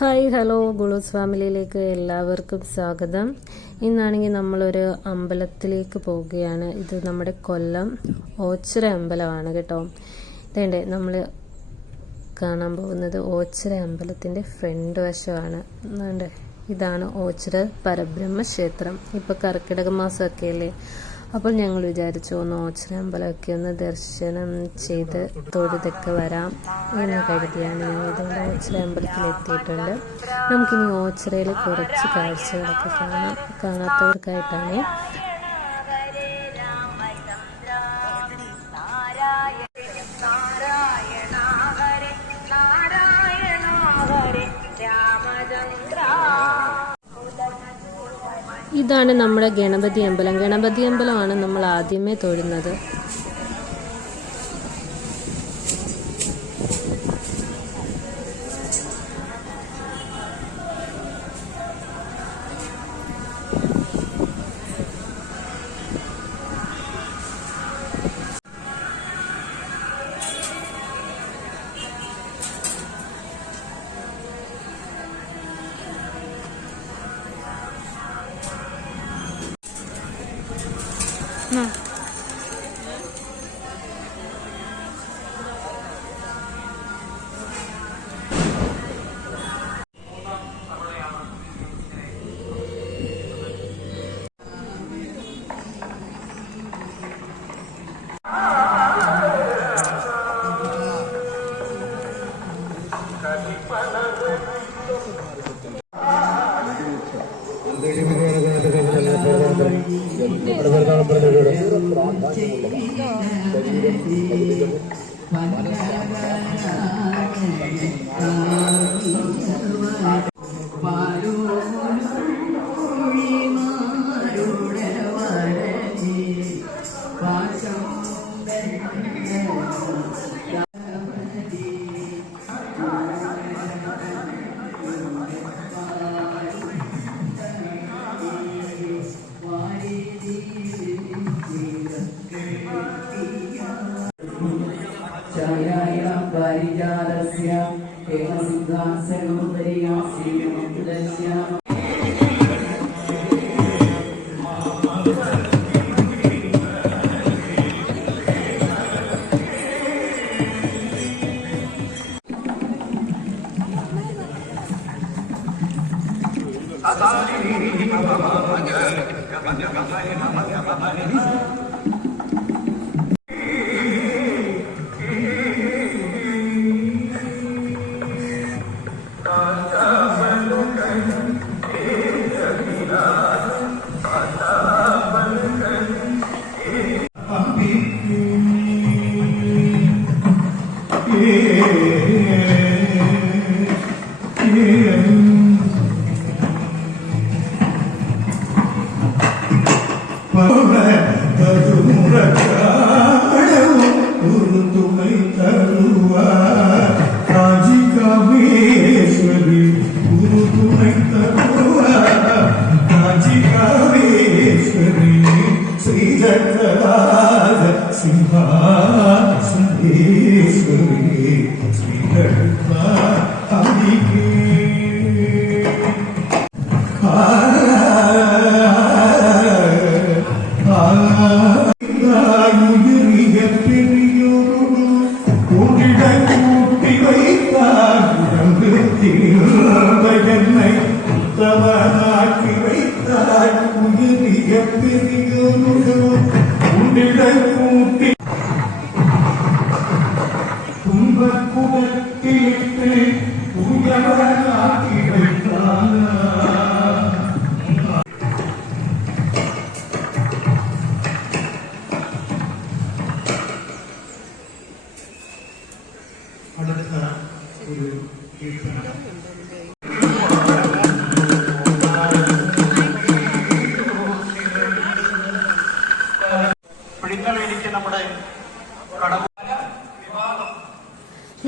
Hi hello ഗുളൂസ് ഫാമിലിയിലേക്ക് എല്ലാവർക്കും സ്വാഗതം. ഇന്നാണെങ്കിൽ നമ്മളൊരു അമ്പലത്തിലേക്ക് പോവുകയാണ്. ഇത് നമ്മുടെ കൊല്ലം ഓച്ചിറ അമ്പലമാണ് കേട്ടോ. ഇതേണ്ടേ നമ്മൾ കാണാൻ പോകുന്നത് ഓച്ചിറ അമ്പലത്തിൻ്റെ ഫ്രണ്ട് വശമാണ്. ഇതാണ് ഓച്ചിറ പരബ്രഹ്മ ക്ഷേത്രം. ഇപ്പോൾ കർക്കിടക മാസമൊക്കെ അല്ലേ, അപ്പോൾ ഞങ്ങൾ വിചാരിച്ചു ഒന്ന് ഓച്ചിറ അമ്പലമൊക്കെ ഒന്ന് ദർശനം ചെയ്ത് തൊഴുതൊക്കെ വരാം എന്ന് കരുതിയാണ് ഞങ്ങൾ ഇതുകൊണ്ട് ഓച്ചിറ അമ്പലത്തിൽ എത്തിയിട്ടുണ്ട്. നമുക്കിനി ഓച്ചിറയിൽ കുറച്ച് കാഴ്ചകളൊക്കെ കാണാത്തവർക്കായിട്ടാണ്. ഇതാണ് നമ്മുടെ ഗണപതി അമ്പലം. ഗണപതി അമ്പലമാണ് നമ്മൾ ആദ്യമേ തൊഴുന്നത്.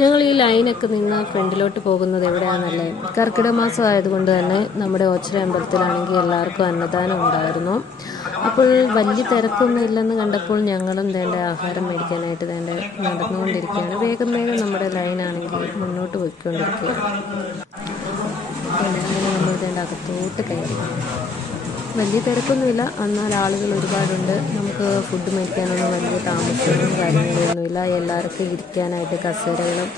ഞങ്ങൾ ഈ ലൈനൊക്കെ നിന്ന് ഫ്രണ്ടിലോട്ട് പോകുന്നത് എവിടെയാണെന്നല്ലേ, കർക്കിടക മാസം ആയതുകൊണ്ട് തന്നെ നമ്മുടെ ഓച്ചിറ അമ്പലത്തിലാണെങ്കിൽ എല്ലാവർക്കും അന്നദാനം ഉണ്ടായിരുന്നു. അപ്പോൾ വലിയ തിരക്കൊന്നും ഇല്ലെന്ന് കണ്ടപ്പോൾ ഞങ്ങളും വേണ്ട ആഹാരം മേടിക്കാനായിട്ട് വേണ്ട നടന്നുകൊണ്ടിരിക്കുകയാണ്. വേഗം വേഗം നമ്മുടെ ലൈനാണെങ്കിൽ മുന്നോട്ട് പോയിക്കൊണ്ടിരിക്കുകയാണ്. അകത്തോട്ട് കയറി. വലിയ തിരക്കൊന്നുമില്ല, എന്നാൽ ആളുകൾ ഒരുപാടുണ്ട്. നമുക്ക് ഫുഡ് മേടിക്കാനൊന്നും വലിയ താമസവും കാര്യങ്ങളൊന്നുമില്ല. എല്ലാവർക്കും ഇരിക്കാനായിട്ട് കസേരകളും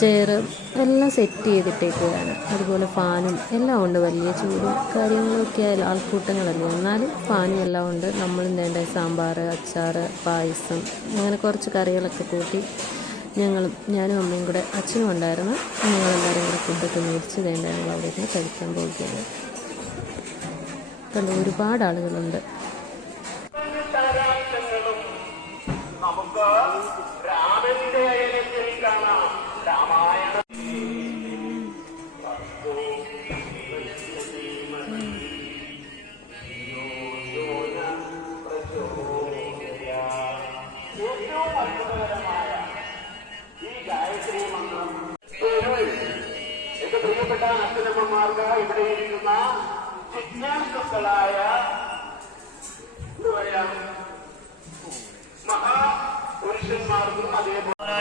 ചെയറും എല്ലാം സെറ്റ് ചെയ്തിട്ടേക്കുകയാണ്. അതുപോലെ ഫാനും എല്ലാം ഉണ്ട്. വലിയ ചൂടും കാര്യങ്ങളൊക്കെ ആൾക്കൂട്ടങ്ങളല്ലേ, എന്നാലും ഫാനും എല്ലാം ഉണ്ട്. നമ്മളും വേണ്ട സാമ്പാർ, അച്ചാർ, പായസം, അങ്ങനെ കുറച്ച് കറികളൊക്കെ കൂട്ടി ഞാനും അമ്മയും കൂടെ, അച്ഛനും ഉണ്ടായിരുന്നു, ഞങ്ങളെല്ലാവരും കൂടെ ഫുഡൊക്കെ മേടിച്ച് വേണ്ട ഞങ്ങൾ അവിടെ നിന്ന് കഴിക്കാൻ പോവുകയാണ്. കണ്ട് ഒരുപാട് ആളുകളുണ്ട്. പ്രിയപ്പെട്ട അച്ഛനമ്മമാർക്ക്, ഇവിടെ ഇരിക്കുന്ന ജിജ്ഞാസുക്കളായ മഹാപുരുഷന്മാർക്കും അതേപോലെ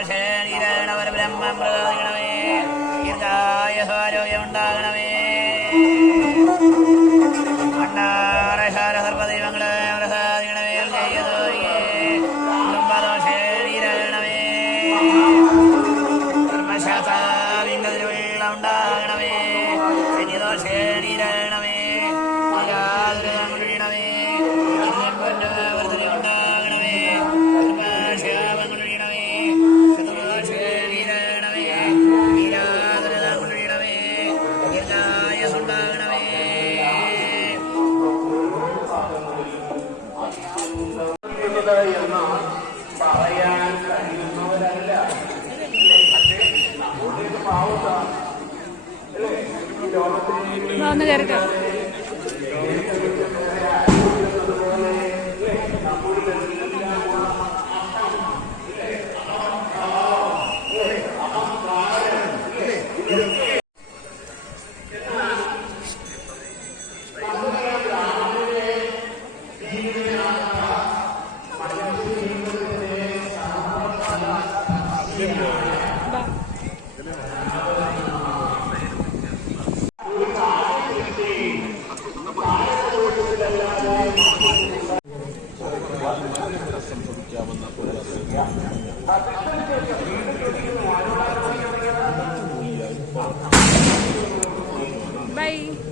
ഉണ്ടാകണമേ. സർവദൈവങ്ങളെ ഉണ്ടാകണമേ. ശനിദോഷേണീരണമേ. ഉണ്ടാകണമേ. എന്ന് പറയാൻ കഴിയുന്നവരല്ല. നമ്മുടേത് പാവത്താണ് അല്ലേ? ഈ ലോകത്തിൽ Bye.